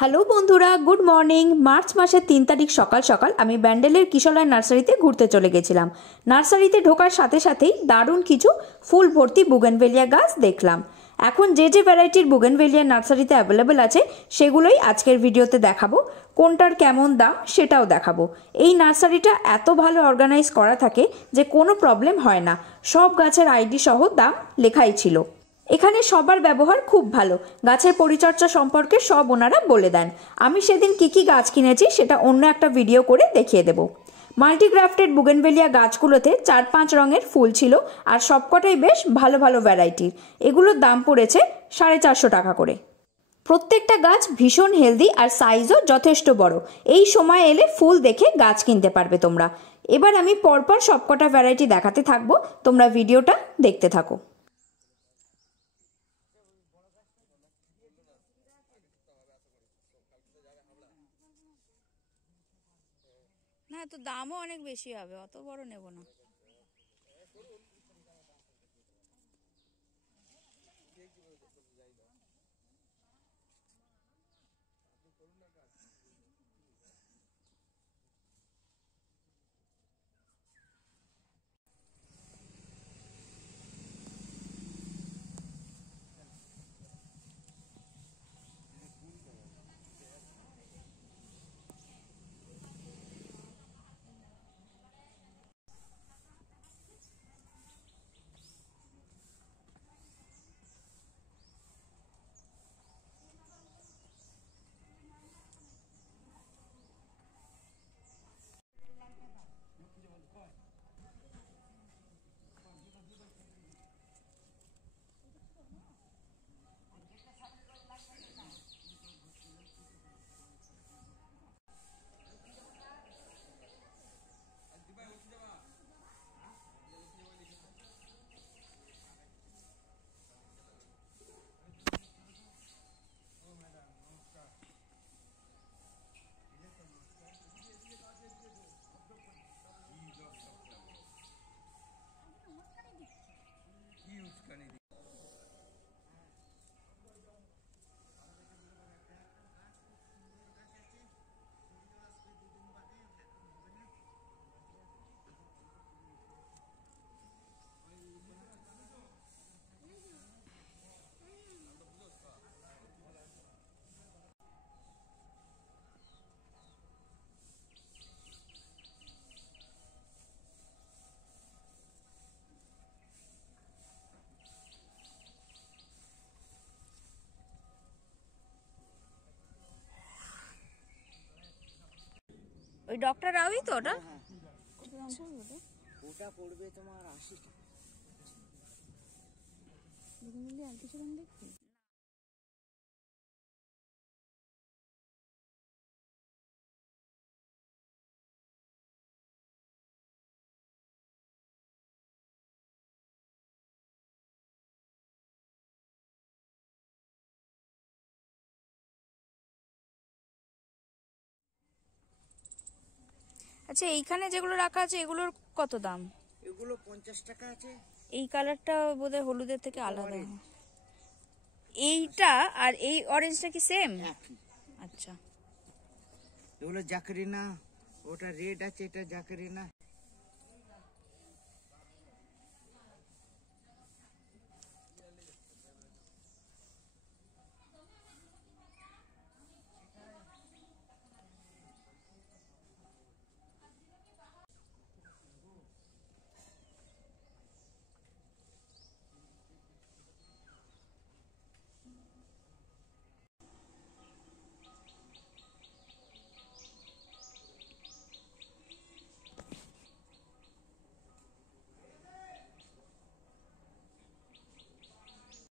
Hello বন্ধুরা, good morning. March মাসের 3 তারিখ সকাল সকাল আমি ব্যান্ডেলের কিশলয় নার্সারিতে ঘুরতে চলে গেছিলাম। নার্সারিতে ঢোকার সাথে সাথেই দারুণ কিছু ফুল ভর্তি বুগেনভেলিয়া গাছ দেখলাম। এখন যে যে ভ্যারাইটির বুগেনভেলিয়া নার্সারিতে অ্যাভেলেবেল আছে সেগুলোই আজকের ভিডিওতে দেখাবো। কোনটার কেমন দাম সেটাও দেখাবো। এই নার্সারিটা এত ভালো অর্গানাইজ করা থাকে যে কোনো প্রবলেম হয় না। সব গাছের আইডি সহ দাম লেখাই ছিল। এখানে সবার ব্যবহার খুব ভালো। গাছের পরিচর্যা সম্পর্কে সব ওনারা বলে দেন। আমি সেদিন কি গাছ কিনেছি সেটা অন্য একটা ভিডিও করে দেখিয়ে দেব। মাল্টিগ্রাফটেড বুগেনভেলিয়া গাছগুলোতে 4-5 রঙের ফুল ছিল আর সবকটাই বেশ ভালো ভালো ভ্যারাইটির। এগুলোর দাম পড়েছে 450 টাকা করে। প্রত্যেকটা গাছ ভীষণ হেলদি আর সাইজও যথেষ্ট বড়। এই সময় এলে ফুল দেখে গাছ কিনতে পারবে তোমরা। এবার আমি পরপর সবকটা ভ্যারাইটি দেখাতে থাকবো, তোমরা ভিডিওটা দেখতে থাকো। না, তো দামও অনেক বেশি হবে, অত বড় নেব না। ওই ডক্টর রাওই তো ওটা? ওটা পড়বে তোমার 80 টাকা। আর কিছু রকম দেখছি। আচ্ছা, এইখানে যেগুলো রাখা আছে এগুলোর কত দাম? এগুলো 50 টাকা আছে। এই কালারটা বোধহয় হলুদের থেকে আলাদা। এইটা আর এই অরেঞ্জটা কি সেম? একই। আচ্ছা, এগুলো জাকরিনা, ওটা রেড আছে, এটা জাকরিনা।